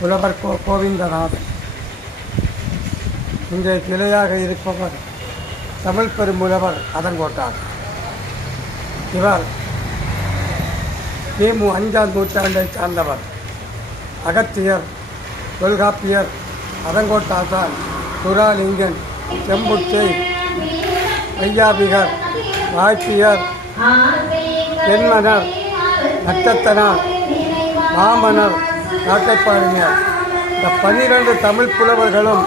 புலவர் கோவிந்தநாதன். இன்றைய கிளையாக இருப்பவர் தமிழ் பெரும்புலவர் அதங்கோட்டார். இவர் கிமு 5ஆம் நூற்றாண்டை சார்ந்தவர். அகத்தியர், தொல்காப்பியர், அதங்கோட்டாசான், துராலிங்கன், செம்புச்சை, வையாபிகர், வாய்ப்பியர், தென்மனர், நட்டத்தனார், மாமனர், நாட்டைப்பாடினர் இந்த 12 தமிழ் புலவர்களும்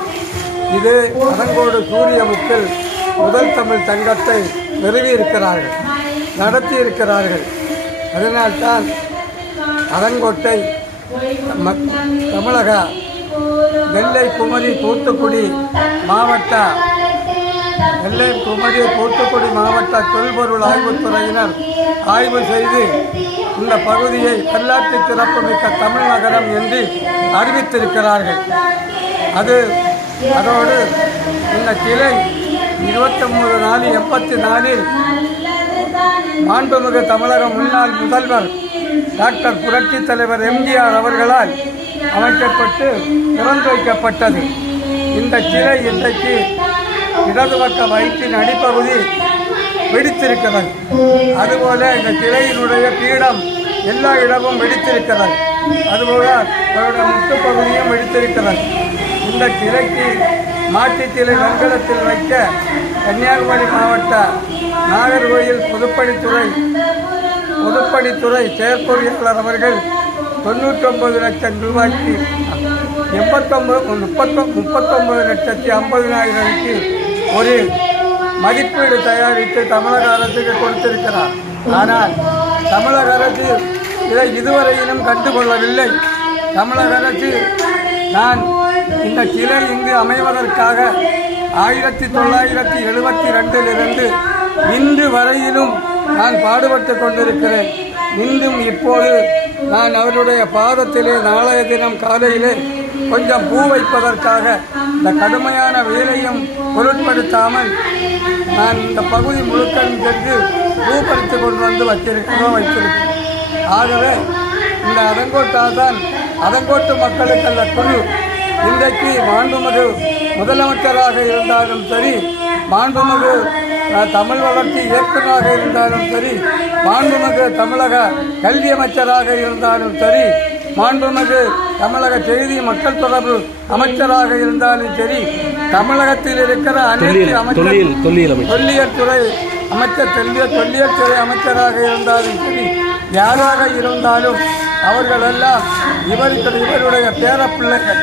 இதே அதங்கோடு சூரியமுக்கில் முதல் தமிழ் சங்கத்தை நிறுவியிருக்கிறார்கள், நடத்தியிருக்கிறார்கள். அதனால்தான் அதங்கோட்டை தமிழக நெல்லை, குமரி, தூத்துக்குடி மாவட்ட தொல்பொருள் ஆய்வுத்துறையினர் ஆய்வு செய்து இந்த பகுதியை வரலாற்று சிறப்புமிக்க தமிழ் நகரம் என்று அறிவித்திருக்கிறார்கள். அதோடு இந்த கிளை 29/4/84 மாண்புமிகு தமிழக முன்னாள் முதல்வர் டாக்டர் புரட்சித் தலைவர் எம்ஜிஆர் அவர்களால் அமைக்கப்பட்டு திறந்து வைக்கப்பட்டது. இந்த கிளை இன்றைக்கு இடது பக்க வயிற்றின் அடிப்பகுதி வெடித்திருக்கிறது. அதுபோல இந்த கிளையினுடைய பீடம் எல்லா இடமும் வெடித்திருக்கிறது. அதுபோல அவருடைய முட்டுப்பகுதியும் வெடித்திருக்கிறது. இந்த கிளைக்கு மாட்டுத்திலை வெண்கலத்தில் வைக்க கன்னியாகுமரி மாவட்ட நாகர்கோயில் பொதுப்பணித்துறை செயற்பொறியாளர் அவர்கள் 99 லட்சம் ரூபாய்க்கு 39,50,000 ஒரு மதிப்பீடு தயாரித்து தமிழக அரசுக்கு கொடுத்திருக்கிறார். ஆனால் தமிழக அரசு இதை இதுவரையிலும் கண்டுகொள்ளவில்லை. தமிழக அரசு நான் இந்த கிளை இங்கு அமைவதற்காக 1972 இன்று வரையிலும் நான் பாடுபட்டு கொண்டிருக்கிறேன். இன்றும் இப்போது நான் அவருடைய பாதத்திலே நாளைய தினம் காலையிலே கொஞ்சம் பூ வைப்பதற்காக இந்த கடுமையான வேலையும் பொருட்படுத்தாமல் நான் இந்த பகுதி முழுக்கன் சென்று பூ பறித்து கொண்டு வந்து வைத்திருக்கிறேன். ஆகவே இந்த அதங்கோட்டாதான் அதங்கோட்டு மக்களுக்கல்ல குழு இன்றைக்கு மாண்புமிகு முதலமைச்சராக இருந்தாலும் சரி, மாண்புமிகு தமிழ் வளர்ச்சி இயக்குநராக இருந்தாலும் சரி, மாண்புமிகு தமிழக கல்வி அமைச்சராக இருந்தாலும் சரி, மாண்புமிகு தமிழக செய்தி மக்கள் தொடர்பு அமைச்சராக இருந்தாலும் சரி, தமிழகத்தில் இருக்கிற அனைத்து அமைச்சர், தொல்லியல் துறை அமைச்சர், தொல்லியல் துறை அமைச்சராக இருந்தாலும் சரி, யாராக இருந்தாலும் அவர்களெல்லாம் இவருடைய பேரப்பிள்ளைகள்.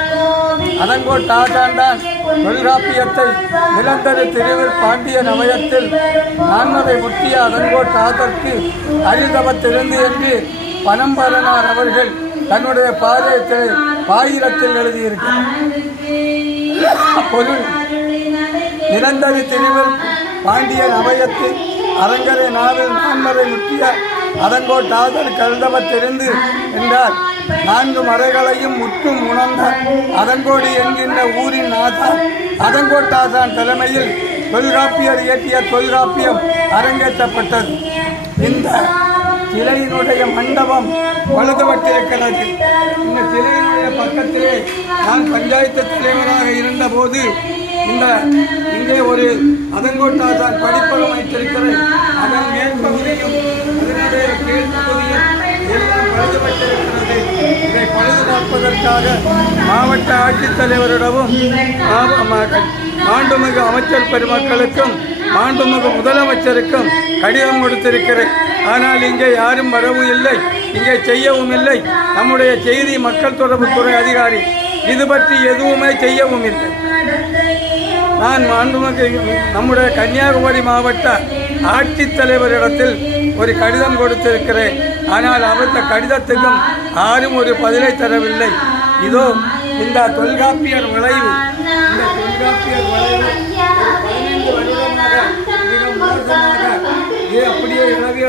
அதங்கோட்டு ஆசான்தான் தொல்காப்பியத்தை நிலந்தரி திருவில் பாண்டிய நவயத்தில் 4 முத்திய அதங்கோட்டு ஆதற்கு அரிதவத்திலிருந்து என்று பனம்பரனார் அவர்கள் தன்னுடைய பாயிரத்தில் எழுதியிருக்கிறார். பொருள் நிலந்தரி திருவில் பாண்டிய நவயத்தில் அரங்கரை நாவில் 4 முத்திய அதங்கோட்டு ஆதர் கருதவத்திலிருந்து என்றால் 4 மறைகளையும் முற்றும் உணர்ந்த அதங்கோடு என்கின்ற ஊரின் ஆசான் அதங்கோட்டாசான் தலைமையில் தொல்காப்பியர் இயற்றிய தொல்காப்பியம் அரங்கேற்றப்பட்டது. இந்த சிலையினுடைய மண்டபம் பழுதுபட்டிருக்கிறது. இந்த சிலையினுடைய பக்கத்திலே நான் பஞ்சாயத்து தலைவராக இருந்தபோது இங்கே ஒரு அதங்கோட்டாசான் படிப்பகம் வைத்திருக்கிறேன். அதன் மேற்பகுதியும் அதனுடைய கீழ்ப்பகுதியும் எல்லாம் பழுதுபட்டிருக்கிறது. இதை பழுதுபார்ப்பதற்காக மாவட்ட ஆட்சித்தலைவரிடமும் மாண்புமிகு அமைச்சர் பெருமக்களுக்கும் மாண்புமிகு முதலமைச்சருக்கும் கடிதம் கொடுத்திருக்கிறேன். ஆனால் இங்கே யாரும் வரவும் இல்லை, இங்கே செய்யவும் இல்லை. நம்முடைய செய்தி மக்கள் தொடர்புத்துறை அதிகாரி இது பற்றி எதுவுமே செய்யவும் இல்லை. நான் மாண்புமிகு நம்முடைய கன்னியாகுமரி மாவட்ட ஆட்சித்தலைவரிடத்தில் ஒரு கடிதம் கொடுத்திருக்கிறேன். ஆனால் அந்த கடிதத்துக்கும் யாரும் ஒரு பதிலை தரவில்லை. இதோ இந்த தொல்காப்பியர் விளைவு, இந்த தொல்காப்பியர் விளைவு 15 வருடமாக மிக மோசமாக அப்படியே இருந்தது.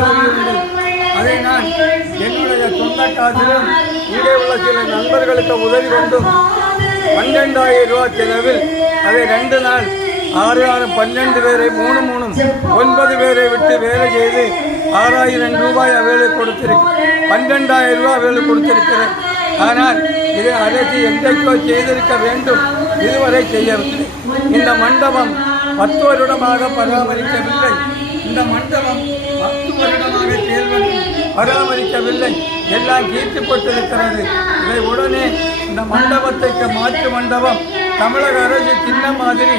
அதை நான் என்னுடைய சொந்த காசிலும் இங்கே உள்ள சில நண்பர்களுக்கு உதவி கொண்டும் 12,000 ரூபாய் செலவில் அதை 2 நாள் 6 12 பேரை 3 9 பேரை விட்டு வேலை செய்து 6,000 ரூபாய் வேலை கொடுத்திருக்கிறேன். 12,000 ரூபாய் வேலை கொடுத்திருக்கிறேன். ஆனால் இது அரசு என்றைக்கோ செய்திருக்க வேண்டும், இதுவரை செய்யவில்லை. இந்த மண்டபம் 10 வருடமாக பராமரிக்கவில்லை. இந்த மண்டபம் 10 வருடமாக செயல்பட்டு பராமரிக்கவில்லை. எல்லாம் கீழ்ச்சிப்பட்டிருக்கிறது. இதை உடனே இந்த மண்டபத்துக்கு மாற்று மண்டபம் தமிழக அரசு சின்ன மாதிரி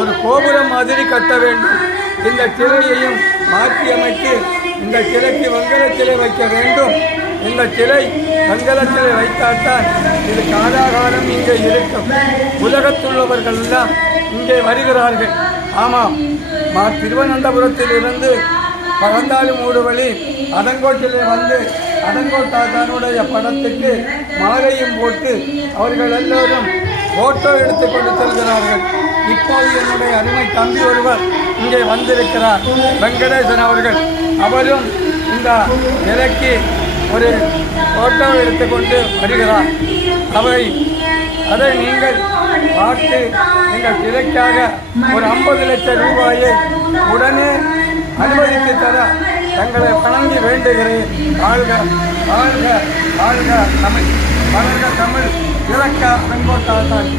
ஒரு கோபுரம் மாதிரி கட்ட வேண்டும். இந்த சிலையையும் மாற்றி அமைத்து இந்த சிலைக்கு வெங்கல சிலை வைக்க வேண்டும். இந்த சிலை வெங்கல சிலை வைத்தால்தான் இது காலாகாலம் இங்கே இருக்கும். உலகத்துள்ளவர்கள் எல்லாம் இங்கே வருகிறார்கள். ஆமாம், திருவனந்தபுரத்தில் இருந்து பழந்தாலும் மூடு வழி அதங்கோட்டிலே வந்து அதங்கோட்டானுடைய படத்துக்கு மாலையும் போட்டு அவர்கள் எல்லோரும் போட்டோ எடுத்துக்கொண்டு செல்கிறார்கள். இப்போது என்னுடைய அருமை தம்பி ஒருவர் இங்கே வந்திருக்கிறார், வெங்கடேசன் அவர்கள். அவரும் இந்த நிலைக்கு ஒரு போட்டோ எடுத்துக்கொண்டு வருகிறார். அதை நீங்கள் பார்த்து இந்த சிலைக்காக ஒரு 50 லட்சம் ரூபாயை உடனே அனுமதித்து தர தங்களை வணங்கி வேண்டுகிறேன். வாழ்க வாழ்க வாழ்க தமிழ், வளர்க தமிழ், இறக்க வெங்கோட்டாதான்.